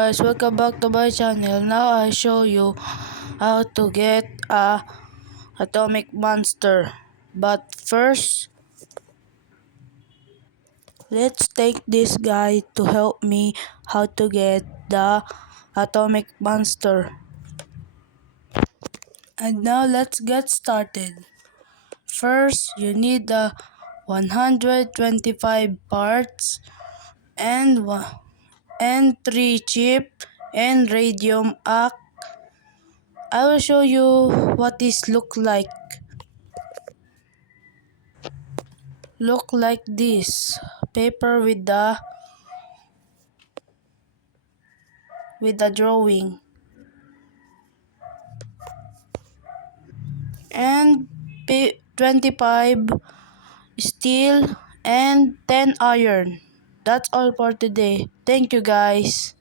Guys, welcome back to my channel. Now I show you how to get a atomic monster. But first, let's take this guy to help me how to get the atomic monster. And now let's get started. First, you need the 125 parts and 3 chip and radium arc. I will show you what this look like. Look like this paper with the drawing and 25 steel and 10 iron. That's all for today. Thank you guys.